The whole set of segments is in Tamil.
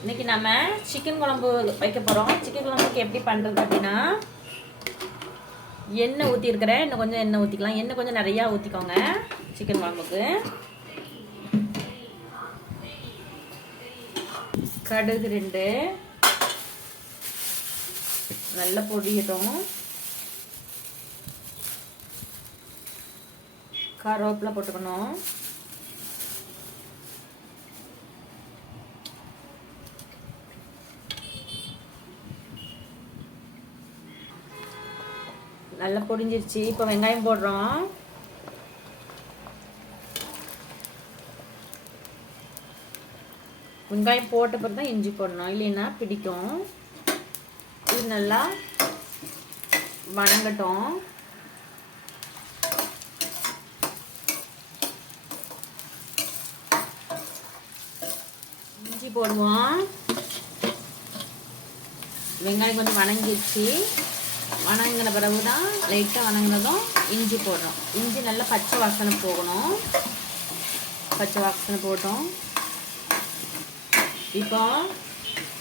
இன்னைக்கு நம்ம சிக்கன் குழம்பு வைக்க போகிறோம் சிக்கன் குழம்புக்கு எப்படி பண்ணுறது அப்படின்னா எண்ணெய் ஊற்றிருக்கிறேன் இன்னும் கொஞ்சம் எண்ணெய் ஊற்றிக்கலாம் எண்ணெய் கொஞ்சம் நிறையா ஊற்றிக்கோங்க சிக்கன் குழம்புக்கு. கடுகு ரெண்டு. நல்லா பொடியிட்டோம். கருவேப்பிலை போட்டுக்கணும். நல்லா பொடிஞ்சிருச்சு இப்போ வெங்காயம் போடுறோம். வெங்காயம் போட்ட பிறகு தான் இஞ்சி போடணும். இல்லைன்னா பிடிக்கும். இது நல்லா வணங்கட்டும். இஞ்சி போடுவோம். வெங்காயம் கொஞ்சம் வணங்கிடுச்சு வணங்கின பிறகு தான் லைட்டாக வணங்கினதும் இஞ்சி போடுறோம். இஞ்சி நல்லா பச்சை வாசனை போகணும். பச்சை வாசனை போட்டோம். இப்போ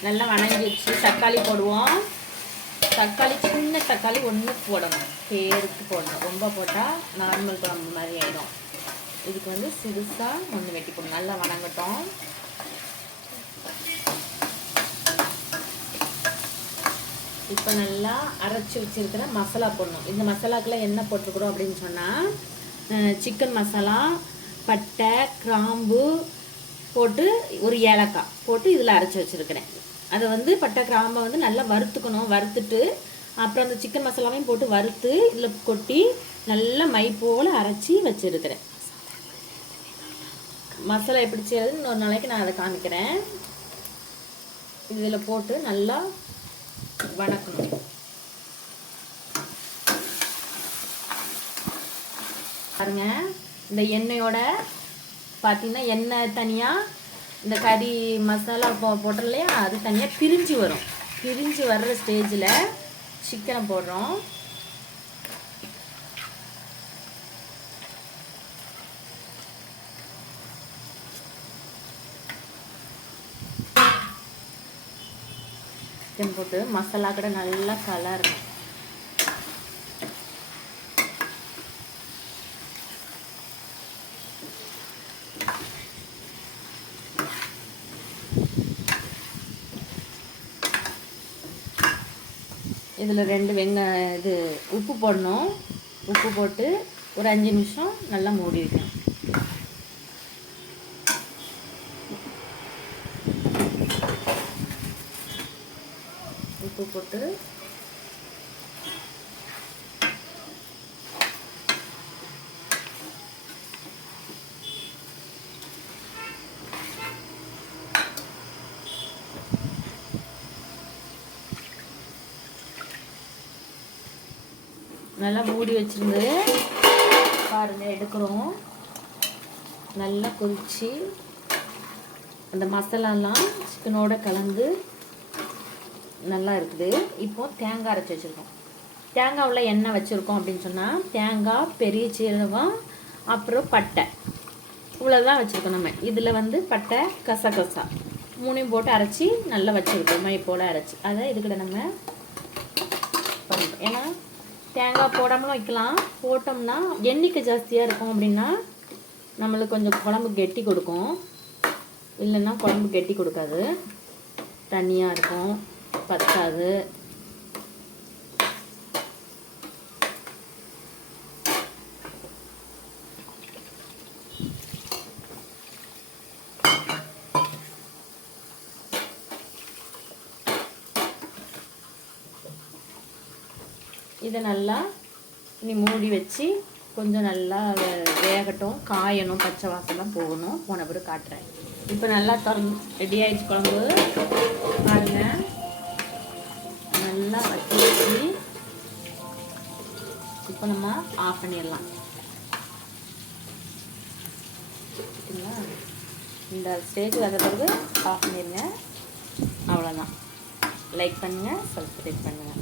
நல்லா வணங்கிடுச்சு. தக்காளி போடுவோம். தக்காளி சின்ன தக்காளி ஒன்று போடணும். பேருக்கு போடணும். ரொம்ப போட்டால் நார்மல் குழம்பு மாதிரி ஆகிடும் இதுக்கு வந்து சிறுசாக ஒன்று வெட்டி போடணும் நல்லா வணங்கட்டும். இப்போ நல்லா அரைச்சி வச்சுருக்கிற மசாலா போடணும். இந்த மசாலாக்கெலாம் என்ன போட்டிருக்கிறோம் அப்படின்னு சொன்னால் சிக்கன் மசாலா பட்டை கிராம்பு போட்டு ஒரு ஏலக்காய் போட்டு இதில் அரைச்சி வச்சுருக்கிறேன். அதை வந்து பட்டை கிராம்பை வந்து நல்லா வறுத்துக்கணும். வறுத்துட்டு அப்புறம் அந்த சிக்கன் மசாலாவையும் போட்டு வறுத்து இதில் கொட்டி நல்லா மை போல் அரைச்சி வச்சுருக்கிறேன். மசாலா எப்படி செய்யறதுன்னு இன்னொரு நாளைக்கு நான் அதை காமிக்கிறேன். இதில் போட்டு நல்லா வணக்கணும் பாருங்க இந்த எண்ணெயோட பார்த்தீங்கன்னா எண்ணெய் தனியாக இந்த கறி மசாலா போ போட்டோம் இல்லையா? அது தனியாக பிரிஞ்சு வரும். பிரிஞ்சு வர்ற ஸ்டேஜில் சிக்கனை போடுறோம். சிக்கன் போட்டு மசாலா கூட நல்லா கலரணும். இதில் ரெண்டு வெங்காய இது உப்பு போடணும். உப்பு போட்டு ஒரு அஞ்சு நிமிஷம் நல்லா மூடி வைக்கணும். உப்பு போட்டு நல்லா மூடி வச்சிருந்து பாருங்க எடுக்கிறோம். நல்லா கொதிச்சு அந்த மசாலாலாம் சிக்கனோட கலந்து நல்லா இருக்குது. இப்போ தேங்காய் அரைச்சி வச்சுருக்கோம். தேங்காய் உள்ள எண்ணெய் வச்சுருக்கோம் அப்படின்னு சொன்னால் தேங்காய் பெரிய சீரகம் அப்புறம் பட்டை. இவ்வளோதான் வச்சுருக்கோம் நம்ம. இதில் வந்து பட்டை கசகசா. மூணையும் போட்டு அரைச்சி நல்லா வச்சுருக்கோம். மை போல் அரைச்சி. அதை இதுக்கிட்ட நம்ம பண்ணுறோம் ஏன்னா தேங்காய் போடாமலும் வைக்கலாம். போட்டோம்னா எண்ணிக்கை ஜாஸ்தியாக இருக்கும் அப்படின்னா நம்மளுக்கு கொஞ்சம் குழம்பு கெட்டி கொடுக்கும். இல்லைன்னா குழம்பு கெட்டி கொடுக்காது. தண்ணியாக இருக்கும். பத்தாது. இதை நல்லா இனி மூடி வச்சு கொஞ்சம் நல்லா வே- வேகட்டும். காயணும் பச்சை வாசலாம் போகணும். போன பிறகு காட்டுறேன். இப்போ நல்லா திறந்து ரெடி ஆயிடுச்சு குழம்பு. பாருங்கள் இப்போ நம்ம ஆஃப் பண்ணிடலாம். சரிங்களா இந்த ஸ்டேஜ் வந்த பிறகு ஆஃப் பண்ணிடுங்க. அவ்வளோதான் லைக் பண்ணுங்கள் சப்ஸ்கிரைப் பண்ணுங்கள்